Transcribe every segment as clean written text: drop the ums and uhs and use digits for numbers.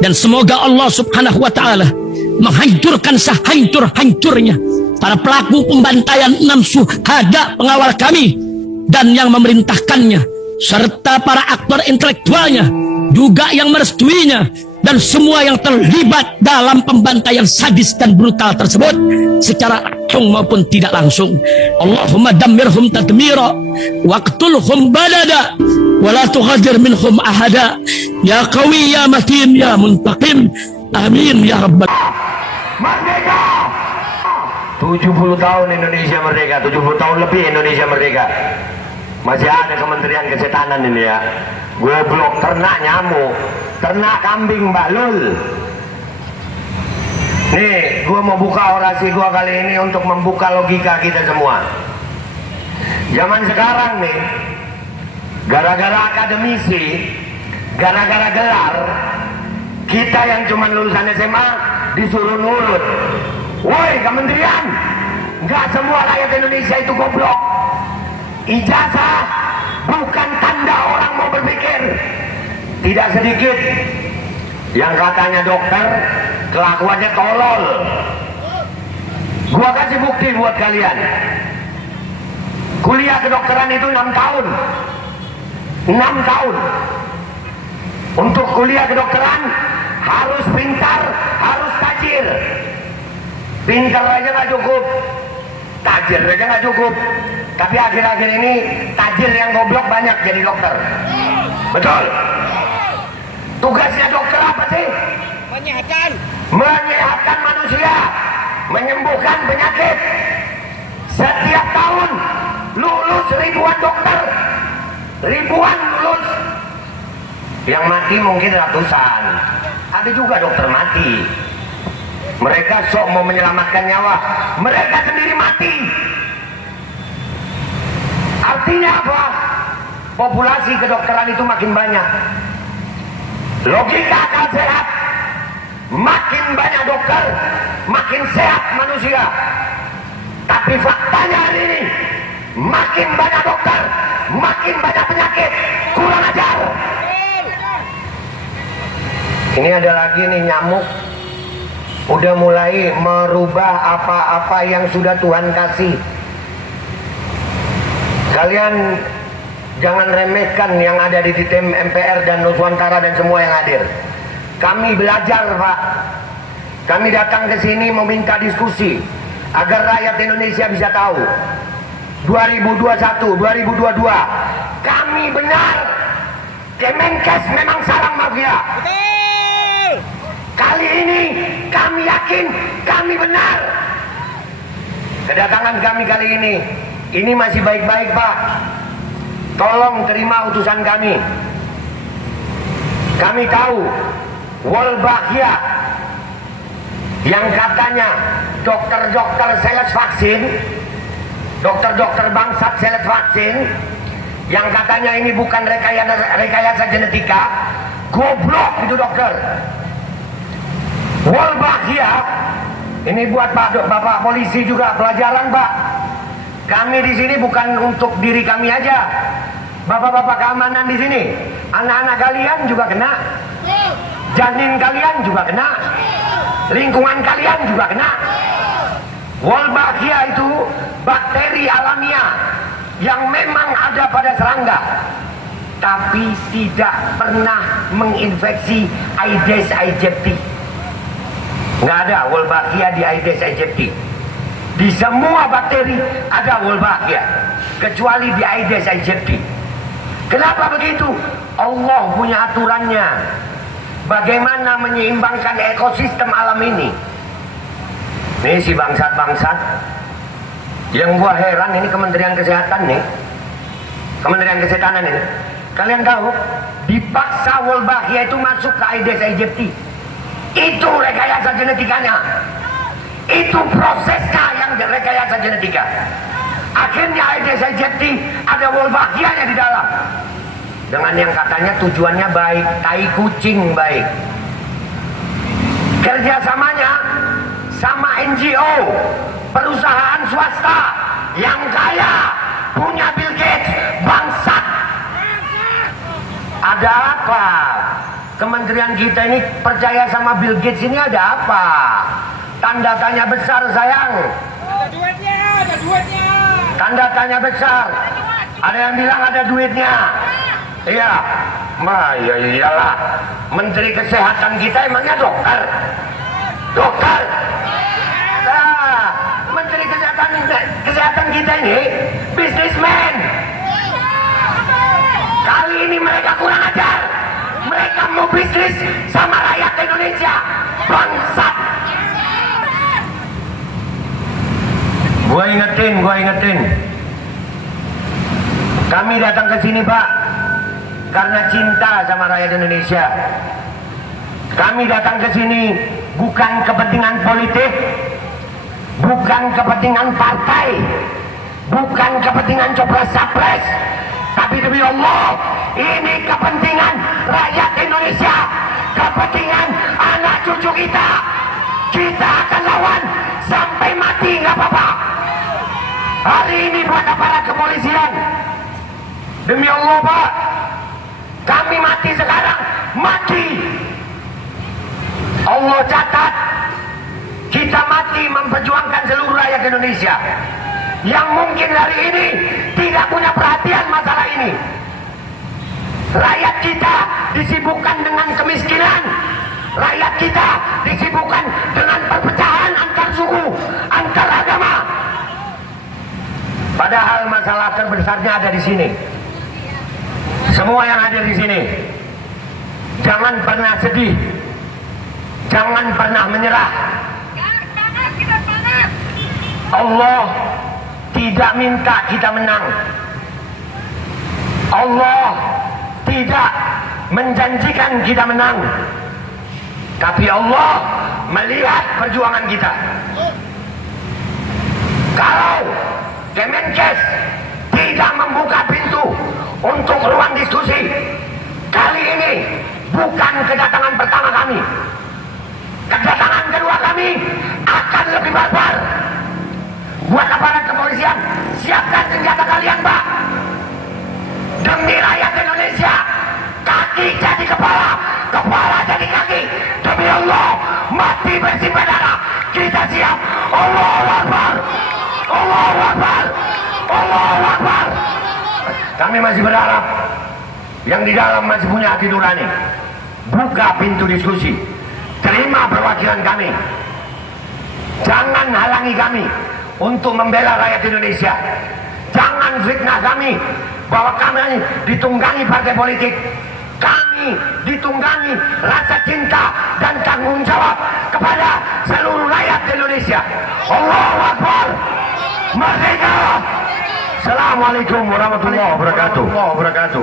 Dan semoga Allah subhanahu wa ta'ala menghancurkan sehancur-hancurnya para pelaku pembantaian 6 syuhada pengawal kami dan yang memerintahkannya, serta para aktor intelektualnya juga yang merestuinya, dan semua yang terlibat dalam pembantaian sadis dan brutal tersebut secara langsung maupun tidak langsung. Allahumma dammirhum tadmira waqtulhum balada wala tughadir minhum ahada ya qawi ya matin ya muntaqim amin ya rabbal. Merdeka! 70 tahun Indonesia merdeka, 70 tahun lebih Indonesia merdeka. Masih ada Kementerian Kesehatan ini ya. Goblok, ternak nyamuk, ternak kambing balul. Nih, gua mau buka orasi gua kali ini untuk membuka logika kita semua. Zaman sekarang nih, gara-gara akademisi, gara-gara gelar, kita yang cuma lulusan SMA disuruh nurut. Woi kementerian, nggak semua rakyat Indonesia itu goblok. Ijazah bukan tanda orang mau berpikir. Tidak sedikit yang katanya dokter, kelakuannya tolol. Gua kasih bukti buat kalian. Kuliah kedokteran itu 6 tahun. 6 tahun. Untuk kuliah kedokteran harus pintar, harus tajir. Pintar aja nggak cukup, tajir aja nggak cukup. Tapi akhir-akhir ini tajir yang goblok banyak jadi dokter. Betul. Tugasnya dokter apa sih? Menyehatkan manusia, menyembuhkan penyakit. Setiap tahun lulus ribuan dokter, ribuan lulus. Yang mati mungkin ratusan. Ada juga dokter mati. Mereka sok mau menyelamatkan nyawa, mereka sendiri mati. Artinya apa? Populasi kedokteran itu makin banyak. Logika akal sehat, makin banyak dokter, makin sehat manusia. Tapi faktanya hari ini, makin banyak dokter, makin banyak penyakit. Kurang ajar. Ini ada lagi nih nyamuk, udah mulai merubah apa-apa yang sudah Tuhan kasih. Kalian jangan remehkan yang ada di tim MPR dan Nuswantara dan semua yang hadir. Kami belajar, Pak. Kami datang ke sini meminta diskusi agar rakyat Indonesia bisa tahu 2021, 2022 kami benar. Kemenkes memang sarang mafia. Kali ini kami yakin kami benar. Kedatangan kami kali ini masih baik-baik, Pak. Tolong terima utusan kami. Kami tahu Wolbachia yang katanya dokter-dokter sales vaksin, dokter-dokter bangsat sales vaksin, yang katanya ini bukan rekayasa genetika, goblok itu dokter. Wolbachia ini buat Bapak polisi juga pelajaran, Pak. Kami di sini bukan untuk diri kami aja. Bapak-bapak keamanan di sini, anak-anak kalian juga kena, janin kalian juga kena, lingkungan kalian juga kena. Wolbachia itu bakteri alamiah yang memang ada pada serangga, tapi tidak pernah menginfeksi Aedes aegypti. Nggak ada Wolbachia di Aedes aegypti. Di semua bakteri ada Wolbachia, kecuali di Aedes aegypti. Kenapa begitu? Allah punya aturannya. Bagaimana menyeimbangkan ekosistem alam ini? Nih si bangsat-bangsat, yang gua heran ini Kementerian Kesehatan nih, Kementerian Kesehatan ini. Kalian tahu, dipaksa Wolbachia itu masuk ke Aedes aegypti. Itu rekayasa genetikanya. Itu prosesnya yang rekayasa genetika. Akhirnya Aedes aegypti ada Wolbachia-nya di dalam. Dengan yang katanya tujuannya baik, tai kucing baik. Kerjasamanya sama NGO, perusahaan swasta yang kaya, punya Bill Gates, bangsat. Ada apa? Kementerian kita ini percaya sama Bill Gates ini ada apa? Tanda tanya besar sayang. Ada duitnya, ada duitnya. Tanda tanya besar. Ada yang bilang ada duitnya. Iya. Ya iyalah. Menteri Kesehatan kita emangnya dokter? Dokter. Nah, Menteri Kesehatan kita ini bisnismen. Kali ini mereka kurang ajar. Mereka mau bisnis sama rakyat Indonesia. Bangsat. Gua ingetin. Kami datang ke sini, Pak, karena cinta sama rakyat Indonesia. Kami datang ke sini bukan kepentingan politik, bukan kepentingan partai, bukan kepentingan copres-capres, tapi demi Allah, ini kepentingan rakyat Indonesia, kepentingan anak cucu kita. Kita akan lawan sampai mati, nggak apa-apa. Hari ini buat aparat kepolisian, demi Allah, Pak, kami mati sekarang, mati. Allah catat, kita mati memperjuangkan seluruh rakyat Indonesia yang mungkin hari ini tidak punya perhatian masalah ini. Rakyat kita disibukkan dengan kemiskinan, rakyat kita disibukkan dengan perpecahan antar suku, antar agama. Padahal masalah terbesarnya ada di sini. Semua yang hadir di sini, jangan pernah sedih, jangan pernah menyerah. Allah tidak minta kita menang. Allah tidak menjanjikan kita menang. Tapi Allah melihat perjuangan kita. Kalau Kemenkes tidak membuka pintu untuk ruang diskusi, kali ini bukan kedatangan pertama kami. Kedatangan kedua kami akan lebih barbar. Buat aparat kepolisian, siapkan senjata kalian, Pak. Demi rakyat Indonesia, kaki jadi kepala, kepala jadi kaki. Demi Allah, mati bersimbah darah. Kita siap. Allahu Akbar, Allahu Akbar, Allahu Akbar. Kami masih berharap yang di dalam masih punya hati nurani. Buka pintu diskusi, terima perwakilan kami. Jangan halangi kami untuk membela rakyat Indonesia. Jangan fitnah kami bahwa kami ditunggangi partai politik. Kami ditunggangi rasa cinta dan tanggung jawab kepada seluruh rakyat Indonesia. Allahu Akbar. Merdeka. Assalamualaikum warahmatullahi wabarakatuh.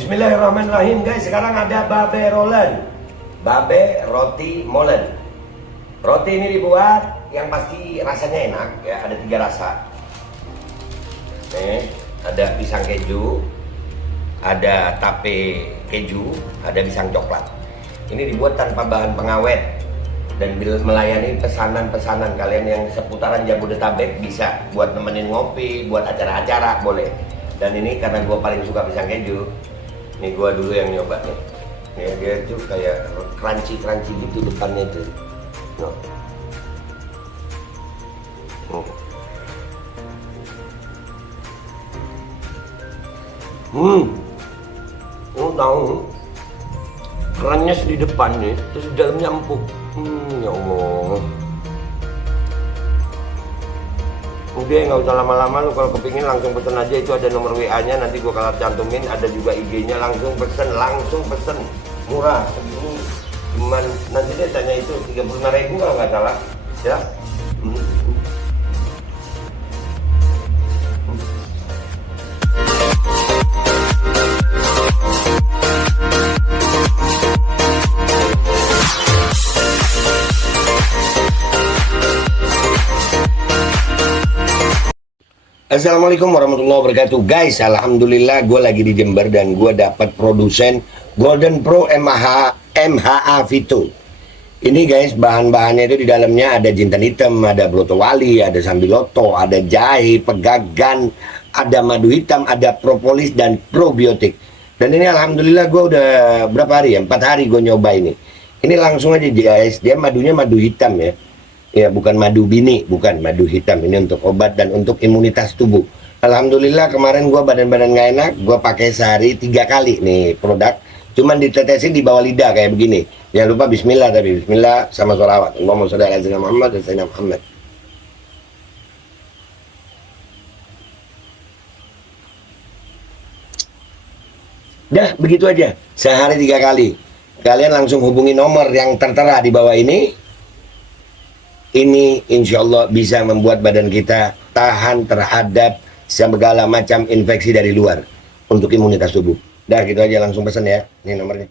Bismillahirrahmanirrahim, guys. Sekarang ada babe rolen, babe roti molen. Roti ini dibuat yang pasti rasanya enak ya, ada 3 rasa. Ada pisang keju, ada tape keju, ada pisang coklat. Ini dibuat tanpa bahan pengawet dan melayani pesanan-pesanan kalian yang seputaran Jabodetabek. Bisa buat nemenin ngopi, buat acara-acara boleh. Dan ini karena gua paling suka pisang keju, ini gua dulu yang nyoba nih. Ya, dia tuh kayak crunchy gitu depannya tuh. No. Tahu kerannya di depan nih, terus di dalamnya empuk. Ya Allah. Udah nggak usah lama-lama, lu kalau kepingin langsung pesen aja, itu ada nomor WA-nya, nanti gua kalau cantumin, ada juga IG-nya, langsung pesen, murah. Cuman nanti dia tanya itu 35.000 kalau nggak salah ya. Assalamualaikum warahmatullahi wabarakatuh, guys. Alhamdulillah gue lagi di Jember dan gue dapat produsen Golden Pro MHA Vito. Ini guys, bahan-bahannya itu di dalamnya ada jintan hitam, ada broto wali, ada sambiloto, ada jahe, pegagan, ada madu hitam, ada propolis dan probiotik. Dan ini alhamdulillah gue udah berapa hari ya? 4 hari gue nyoba ini. Ini langsung aja guys, dia madunya madu hitam ya. Ya bukan madu bini, bukan madu hitam. Ini untuk obat dan untuk imunitas tubuh. Alhamdulillah kemarin gue badan-badan gak enak, gue pakai sehari 3 kali nih produk. Cuman ditetesin di bawah lidah kayak begini. Jangan lupa bismillah, tapi bismillah sama sholawat. Allahumma sholli ala sayyidina Muhammad dan sayyidina Muhammad. Dah begitu aja, sehari 3 kali. Kalian langsung hubungi nomor yang tertera di bawah ini. Ini insya Allah bisa membuat badan kita tahan terhadap segala macam infeksi dari luar untuk imunitas tubuh. Dah gitu aja, langsung pesan ya, ini nomornya.